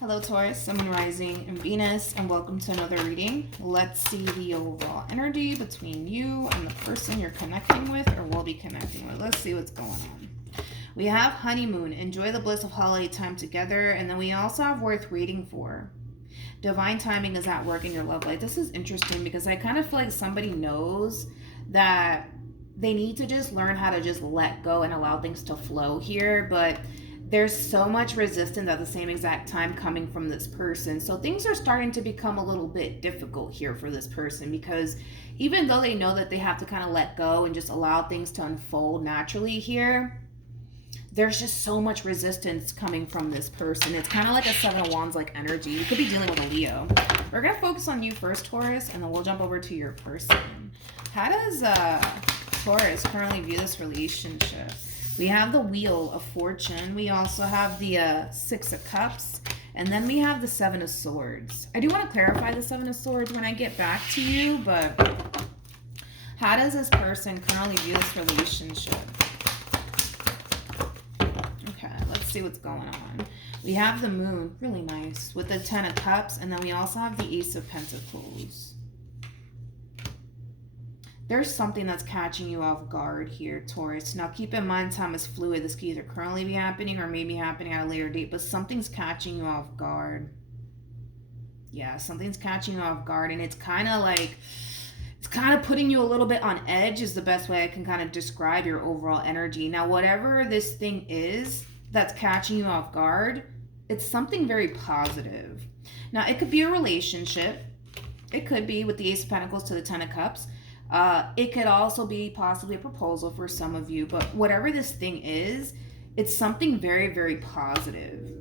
Hello Taurus, Sun, Moon, Rising, and Venus, and welcome to another reading. Let's see the overall energy between you and the person you're connecting with or will be connecting with. Let's see what's going on. We have honeymoon, enjoy the bliss of holiday time together, and then we also have worth waiting for. Divine timing is at work in your love life. This is interesting because I kind of feel like somebody knows that they need to just learn how to just let go and allow things to flow here, but there's so much resistance at the same exact time coming from this person. So things are starting to become a little bit difficult here for this person, because even though they know that they have to kind of let go and just allow things to unfold naturally here, there's just so much resistance coming from this person. It's kind of like a Seven of Wands like energy. You could be dealing with a Leo. We're going to focus on you first, Taurus, and then we'll jump over to your person. How does Taurus currently view this relationship? We have the Wheel of Fortune. We also have the Six of Cups. And then we have the Seven of Swords. I do want to clarify the Seven of Swords when I get back to you, but how does this person currently view this relationship? Okay, let's see what's going on. We have the Moon, really nice, with the Ten of Cups. And then we also have the Ace of Pentacles. There's something that's catching you off guard here, Taurus. Now, keep in mind, time is fluid. This could either currently be happening or maybe happening at a later date, but something's catching you off guard. Yeah, something's catching you off guard, and it's kind of like, it's kind of putting you a little bit on edge is the best way I can kind of describe your overall energy. Now, whatever this thing is that's catching you off guard, it's something very positive. Now, it could be a relationship. It could be with the Ace of Pentacles to the Ten of Cups. It could also be possibly a proposal for some of you, but whatever this thing is, it's something very, very positive.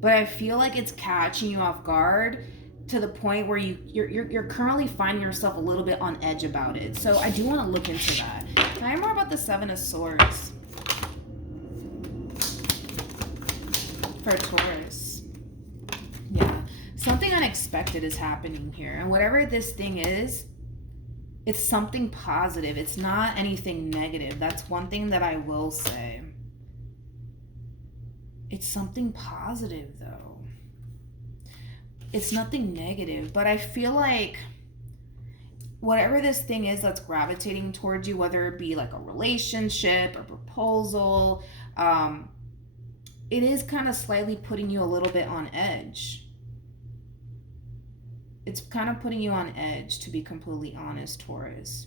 But I feel like it's catching you off guard to the point where you're currently finding yourself a little bit on edge about it. So I do want to look into that. Can I hear more about the Seven of Swords for Taurus? Yeah, something unexpected is happening here, and whatever this thing is, it's something positive. It's not anything negative. That's one thing that I will say. It's something positive, though. It's nothing negative, but I feel like whatever this thing is that's gravitating towards you, whether it be like a relationship, a proposal, it is kind of slightly putting you a little bit on edge. It's kind of putting you on edge, to be completely honest, Taurus.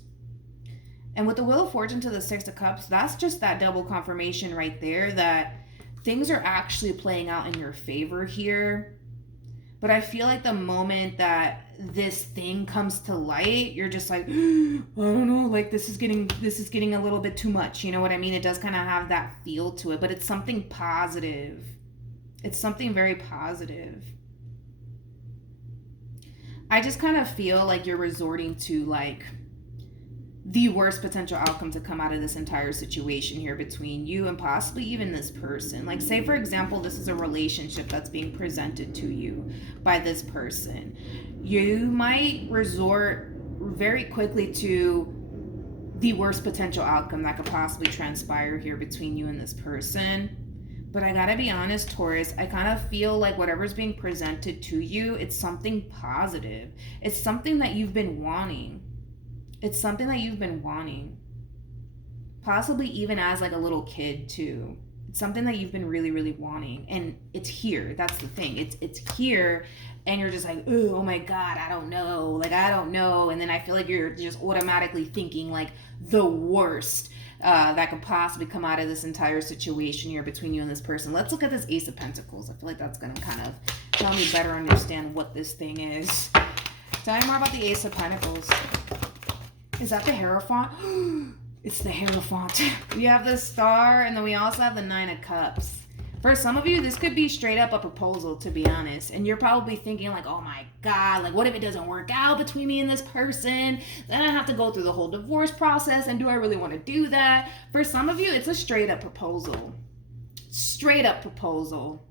And with the Wheel of Fortune to the Six of Cups, that's just that double confirmation right there that things are actually playing out in your favor here. But I feel like the moment that this thing comes to light, you're just like, I don't know, like this is getting a little bit too much. You know what I mean? It does kind of have that feel to it, but it's something positive. It's something very positive. I just kind of feel like you're resorting to like the worst potential outcome to come out of this entire situation here between you and possibly even this person. Like, say for example, this is a relationship that's being presented to you by this person. You might resort very quickly to the worst potential outcome that could possibly transpire here between you and this person. But I gotta be honest, Taurus, I kind of feel like whatever's being presented to you, it's something positive. It's something that you've been wanting. It's something that you've been wanting. Possibly even as like a little kid too. It's something that you've been really, really wanting. And it's here. That's the thing. It's here. And you're just like, oh my God, I don't know. Like, I don't know. And then I feel like you're just automatically thinking like the worst that could possibly come out of this entire situation here between you and this person. Let's look at this Ace of Pentacles. I feel like that's going to kind of help me better understand what this thing is. Tell me more about the Ace of Pentacles. Is that the Hierophant? It's the Hierophant. We have the Star, and then we also have the Nine of Cups. For some of you, this could be straight up a proposal, to be honest. And you're probably thinking like, oh my God, like what if it doesn't work out between me and this person? Then I have to go through the whole divorce process, and do I really want to do that? For some of you, it's a straight up proposal. Straight up proposal.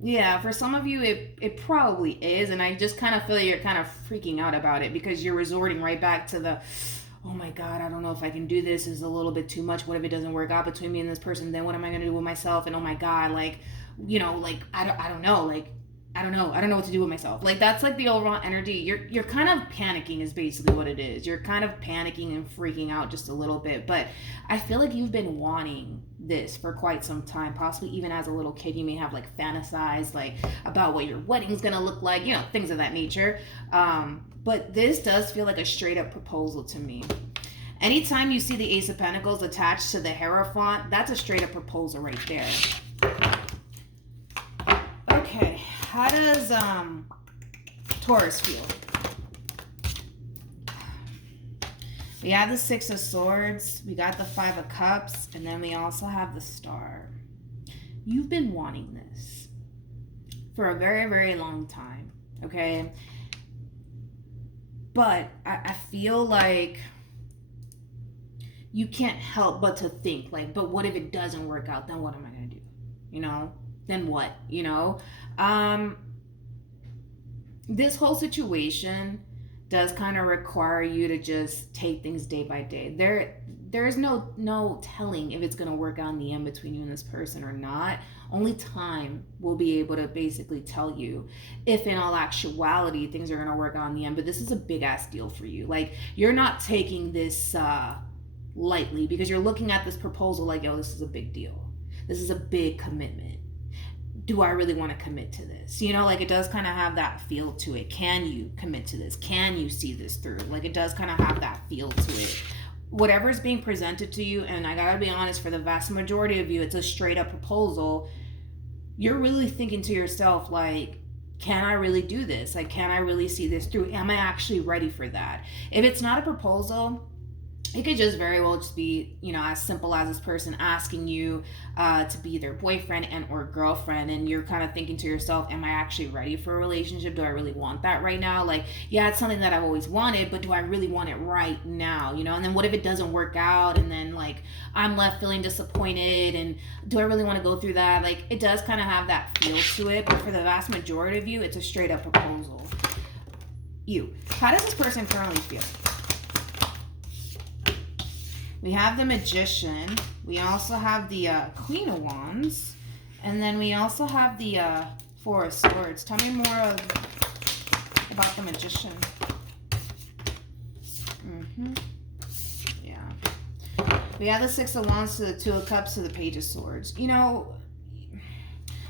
Yeah, for some of you, it probably is. And I just kind of feel like you're kind of freaking out about it because you're resorting right back to the, oh my God, I don't know if I can do this. This is a little bit too much. What if it doesn't work out between me and this person? Then what am I going to do with myself? And oh my God, like, you know, like, I don't know, like, I don't know what to do with myself. Like, that's like the overall energy. You're kind of panicking is basically what it is. You're kind of panicking and freaking out just a little bit. But I feel like you've been wanting this for quite some time. Possibly even as a little kid, you may have like fantasized like about what your wedding's gonna look like, you know, things of that nature. But this does feel like a straight up proposal to me. Anytime you see the Ace of Pentacles attached to the Hierophant, that's a straight up proposal right there. Okay, how does Taurus feel? We have the Six of Swords, we got the Five of Cups, and then we also have the Star. You've been wanting this for a very, very long time, okay? But I feel like you can't help but to think like, but what if it doesn't work out? Then what am I going to do? You know? Then what? You know? This whole situation does kind of require you to just take things day by day. There's no telling if it's going to work out in the end between you and this person or not. Only time will be able to basically tell you if in all actuality things are going to work out in the end. But this is a big ass deal for you. Like, you're not taking this lightly, because you're looking at this proposal like, yo, this is a big deal. This is a big commitment. Do I really want to commit to this? You know, like, it does kind of have that feel to it. Can you commit to this? Can you see this through? Like, it does kind of have that feel to it. Whatever's being presented to you, and I gotta be honest, for the vast majority of you, it's a straight up proposal. You're really thinking to yourself, like, can I really do this? Like, can I really see this through? Am I actually ready for that? If it's not a proposal, it could just very well just be, you know, as simple as this person asking you to be their boyfriend and or girlfriend, and you're kind of thinking to yourself, am I actually ready for a relationship? Do I really want that right now? Like, yeah, it's something that I've always wanted, but do I really want it right now? You know, and then what if it doesn't work out, and then like I'm left feeling disappointed, and do I really want to go through that? Like, it does kind of have that feel to it, but for the vast majority of you, it's a straight up proposal. You, how does this person currently feel? We have the Magician. We also have the Queen of Wands. And then we also have the Four of Swords. Tell me more about the Magician. Yeah. We have the Six of Wands to the Two of Cups to the Page of Swords. You know,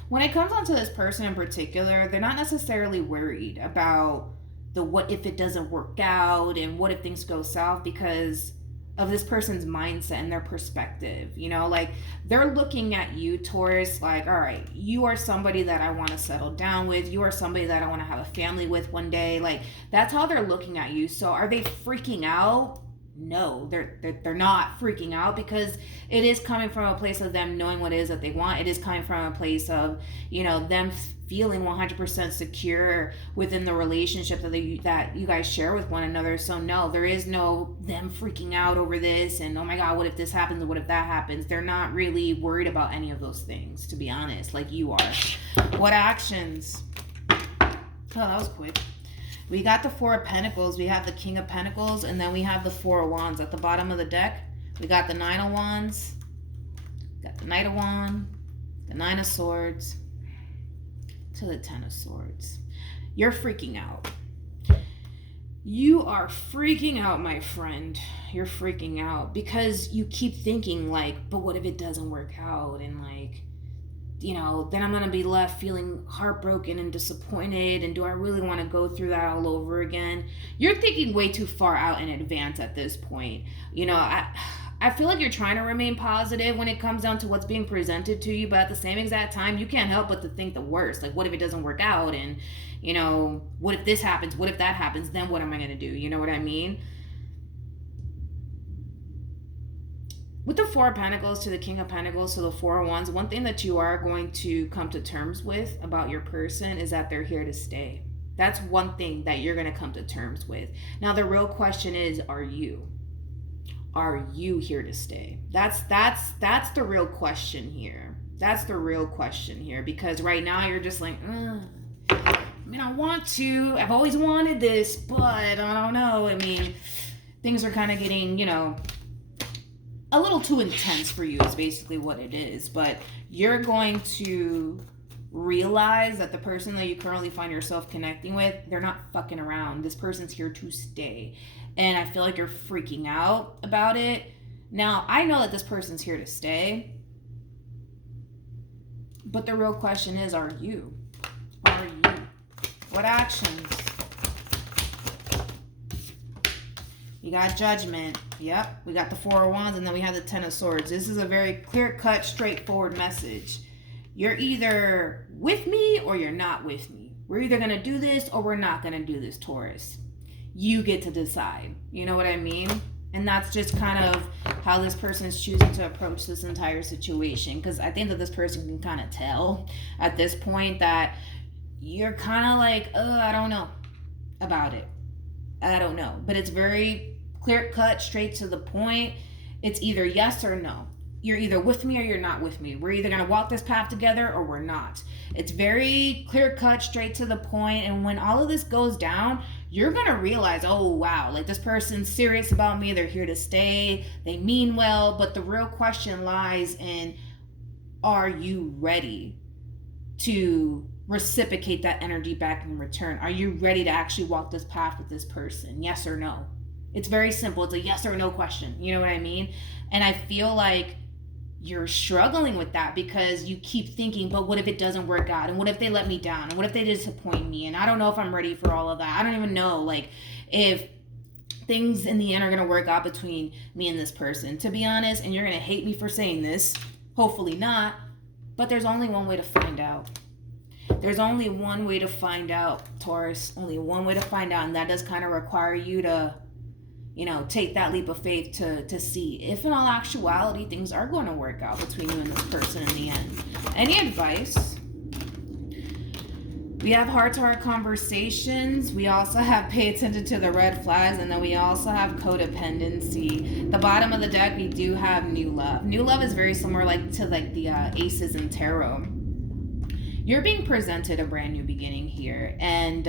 when it comes down to this person in particular, they're not necessarily worried about the what if it doesn't work out and what if things go south, because of this person's mindset and their perspective. You know, like, they're looking at you, Taurus, like, all right, you are somebody that I want to settle down with. You are somebody that I want to have a family with one day. Like, that's how they're looking at you. So are they freaking out? No, they're not freaking out, because it is coming from a place of them knowing what it is that they want. It is coming from a place of, you know, them feeling 100% secure within the relationship that you guys share with one another. So no, there is no them freaking out over this and, oh my God, what if this happens? What if that happens? They're not really worried about any of those things, to be honest, like you are. What actions? Oh, that was quick. We got the Four of Pentacles, we have the King of Pentacles, and then we have the Four of Wands. At the bottom of the deck, we got the Nine of Wands, got the Knight of Wands, the Nine of Swords, to the Ten of Swords. You're freaking out. You are freaking out, my friend. You're freaking out because you keep thinking like, but what if it doesn't work out? And like, you know, then I'm going to be left feeling heartbroken and disappointed. And do I really want to go through that all over again? You're thinking way too far out in advance at this point. You know, I feel like you're trying to remain positive when it comes down to what's being presented to you. But at the same exact time, you can't help but to think the worst. Like, what if it doesn't work out? And, you know, what if this happens? What if that happens? Then what am I going to do? You know what I mean? With the Four of Pentacles to the King of Pentacles to the Four of Wands, one thing that you are going to come to terms with about your person is that they're here to stay. That's one thing that you're going to come to terms with. Now, the real question is, are you? Are you here to stay? That's the real question here. That's the real question here, because right now you're just like, I mean, I want to. I've always wanted this, but I don't know. I mean, things are kind of getting, you know, a little too intense for you is basically what it is. But you're going to realize that the person that you currently find yourself connecting with, they're not fucking around. This person's here to stay. And I feel like you're freaking out about it. Now, I know that this person's here to stay. But the real question is, are you? Are you? What actions? You got Judgment. Yep. We got the Four of Wands, and then we have the Ten of Swords. This is a very clear-cut, straightforward message. You're either with me or you're not with me. We're either going to do this or we're not going to do this, Taurus. You get to decide. You know what I mean? And that's just kind of how this person is choosing to approach this entire situation. Because I think that this person can kind of tell at this point that you're kind of like, I don't know about it. I don't know. But it's very clear cut, straight to the point. It's either yes or no. You're either with me or you're not with me. We're either going to walk this path together or we're not. It's very clear cut, straight to the point. And when all of this goes down, you're going to realize, oh, wow, like this person's serious about me. They're here to stay. They mean well. But the real question lies in, are you ready to reciprocate that energy back in return? Are you ready to actually walk this path with this person? Yes or no? It's very simple. It's a yes or no question. You know what I mean? And I feel like you're struggling with that because you keep thinking, but what if it doesn't work out? And what if they let me down? And what if they disappoint me? And I don't know if I'm ready for all of that. I don't even know, like, if things in the end are going to work out between me and this person. To be honest, and you're going to hate me for saying this, hopefully not, but there's only one way to find out. There's only one way to find out, Taurus. Only one way to find out, and that does kind of require you to, you know, take that leap of faith to see if in all actuality things are going to work out between you and this person in the end. Any advice? We have heart-to-heart conversations. We also have pay attention to the red flags, and then we also have codependency. The bottom of the deck, we do have new love. New love is very similar to the aces in tarot. You're being presented a brand new beginning here, and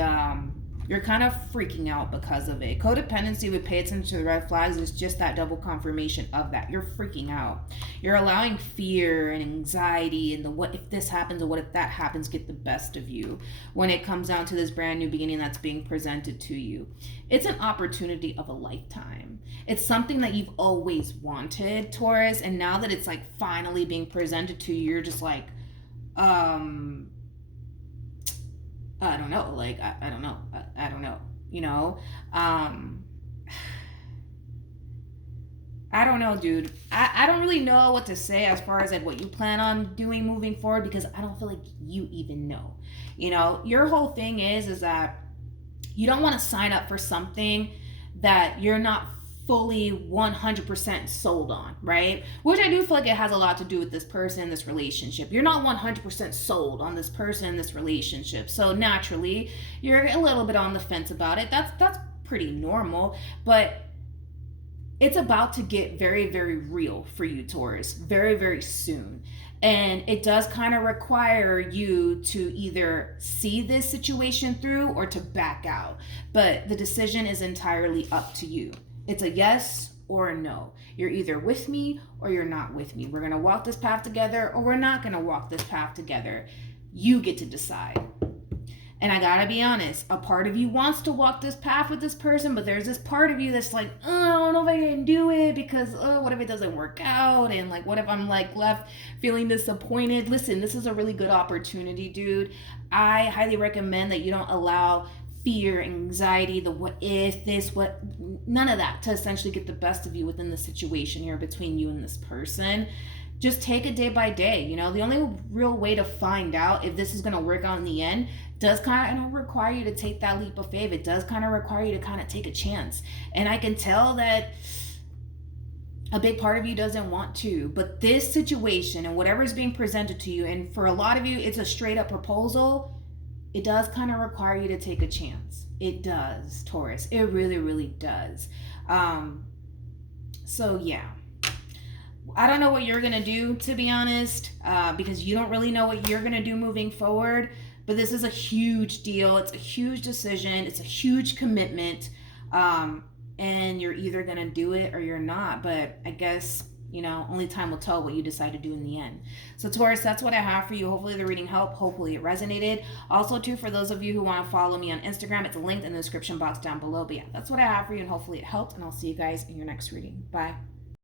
you're kind of freaking out because of it. Codependency with pay attention to the red flags is just that double confirmation of that. You're freaking out. You're allowing fear and anxiety and the what if this happens or what if that happens get the best of you when it comes down to this brand new beginning that's being presented to you. It's an opportunity of a lifetime. It's something that you've always wanted, Taurus, and now that it's like finally being presented to you, you're just like, I don't know, like, I don't know, I don't know, you know, I don't know, dude. I don't really know what to say as far as like what you plan on doing moving forward, because I don't feel like you even know, you know. Your whole thing is that you don't want to sign up for something that you're not fully 100% sold on, right? Which I do feel like it has a lot to do with this person, this relationship. You're not 100% sold on this person, this relationship. So naturally, you're a little bit on the fence about it. That's pretty normal, but it's about to get very, very real for you, Taurus, very, very soon. And it does kind of require you to either see this situation through or to back out. But the decision is entirely up to you. It's a yes or a no. You're either with me or you're not with me. We're going to walk this path together or we're not going to walk this path together. You get to decide. And I got to be honest, a part of you wants to walk this path with this person, but there's this part of you that's like, I don't know if I can do it because what if it doesn't work out? And like, what if I'm like left feeling disappointed? Listen, this is a really good opportunity, dude. I highly recommend that you don't allow fear, anxiety, the what if, this, what, none of that to essentially get the best of you within the situation here between you and this person. Just take it day by day. You know, the only real way to find out if this is going to work out in the end does kind of require you to take that leap of faith. It does kind of require you to kind of take a chance. And I can tell that a big part of you doesn't want to, but this situation and whatever is being presented to you, and for a lot of you, it's a straight up proposal. It does kind of require you to take a chance. It does, Taurus. It really, really does. So yeah. I don't know what you're going to do, to be honest, because you don't really know what you're going to do moving forward. But this is a huge deal. It's a huge decision. It's a huge commitment. And you're either going to do it or you're not. But I guess You know, only time will tell what you decide to do in the end. So Taurus, that's what I have for you. Hopefully the reading helped. Hopefully it resonated. Also, too, for those of you who want to follow me on Instagram, it's linked in the description box down below. But yeah, that's what I have for you, and hopefully it helped. And I'll see you guys in your next reading. Bye.